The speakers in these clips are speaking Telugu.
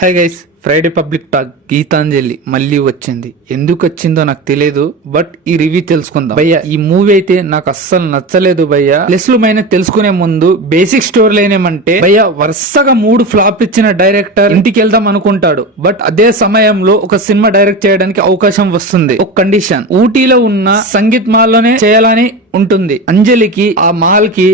Hi guys, Friday public talk Geetanjali మళ్ళీ వచ్చింది. ఎందుకు వచ్చిందో నాకు తెలియదు, బట్ ఈ రివ్యూ తెలుసుకుందాం. భయ్య, ఈ మూవీ అయితే నాకు అస్సలు నచ్చలేదు భయ్య. ప్లస్ లు మైనస్ తెలుసుకునే ముందు బేసిక్ స్టోరీ లేనేమంటే భయ్య, వరుసగా 3 ఫ్లాప్ ఇచ్చిన డైరెక్టర్ ఇంటికి వెళ్దాం అనుకుంటాడు. బట్ అదే సమయంలో ఒక సినిమా డైరెక్ట్ చేయడానికి అవకాశం వస్తుంది. ఒక కండిషన్, ఊటీలో ఉన్న సంగీత్ మాల్ లోనే చేయాలని ఉంటుంది. అంజలికి ఆ మాల్ కి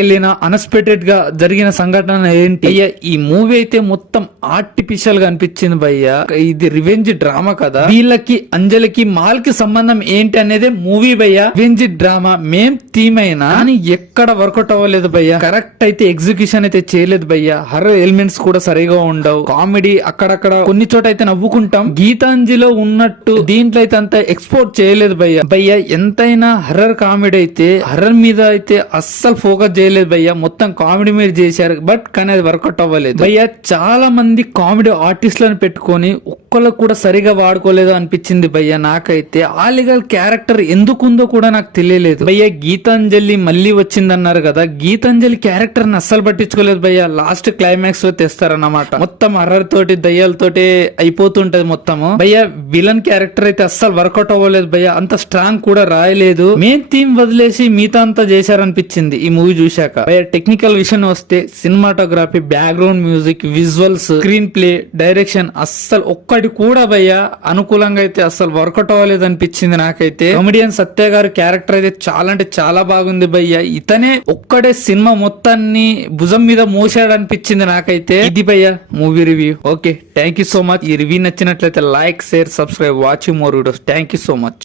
వెళ్ళిన అన్ఎక్స్పెక్టెడ్ గా జరిగిన సంఘటన ఏంటి భయ్య? ఈ మూవీ అయితే మొత్తం ఆర్టిఫిషియల్ గా అనిపించింది భయ్య. ఇది రివెంజ్ డ్రామా కదా, వీళ్ళకి అంజలికి మాల్ కి సంబంధం ఏంటి అనేది మూవీ భయ్య. రివెంజ్ డ్రామా మేం థీమ్ అయినా కానీ ఎక్కడ వర్కౌట్ అవ్వలేదు భయ్య. కరెక్ట్ అయితే ఎగ్జిక్యూషన్ అయితే చేయలేదు భయ్య. హర్రర్ ఎలిమెంట్స్ కూడా సరిగా ఉండవు. కామెడీ అక్కడక్కడ కొన్ని చోట అయితే నవ్వుకుంటాం. గీతాంజలిలో ఉన్నట్టు దీంట్లో అయితే అంత ఎక్స్పోర్ట్ చేయలేదు భయ్య. ఎంతైనా హర్రర్ కామెడీ అయితే హర్రర్ మీద అయితే అస్సలు ఫోకస్ చేయలేదు భయ్య. మొత్తం కామెడీ మీద చేశారు, బట్ కానీ అది వర్కౌట్ అవ్వలేదు భయ్య. చాలా మంది కామెడీ ఆర్టిస్టులను పెట్టుకొని ఒక్కళ్ళకు కూడా సరిగా వాడుకోలేదు అనిపించింది భయ్య నాకైతే. ఆలిగల్ క్యారెక్టర్ ఎందుకుందో కూడా నాకు తెలియలేదు భయ్య. గీతాంజలి మళ్ళీ వచ్చిందన్నారు కదా, గీతాంజలి క్యారెక్టర్ ని అస్సలు పట్టించుకోలేదు భయ్య. లాస్ట్ క్లైమాక్స్ లో తెస్తారన్నమాట. మొత్తం హర్రర్ తోటి దయ్యాలతోటి అయిపోతుంటది మొత్తము భయ్య. విలన్ క్యారెక్టర్ అయితే అస్సలు వర్కౌట్ అవ్వలేదు భయ్య. అంత స్ట్రాంగ్ కూడా రాయలేదు. మెయిన్ థీమ్ వదిలేసి మిగతా అంతా చేశారనిపించింది ఈ మూవీ చూశాక భయ్య. టెక్నికల్ విషయం వస్తే cinematography, background music, visuals, screen play, direction అస్సలు ఒక్కటి కూడా భయ్య అనుకూలంగా అయితే అస్సలు వర్కౌట్ అవ్వలేదు అనిపించింది నాకైతే. కమెడియన్ సత్య గారి క్యారెక్టర్ అయితే చాలా అంటే చాలా బాగుంది భయ్య. ఇతనే ఒక్కడే సినిమా మొత్తాన్ని భుజం మీద మోసాడు అనిపించింది నాకైతే. ఇది భయ్య movie review. Okay, thank you so much. ఈ రివ్యూ నచ్చినట్లయితే like, share, subscribe, watching more videos. Thank you so much.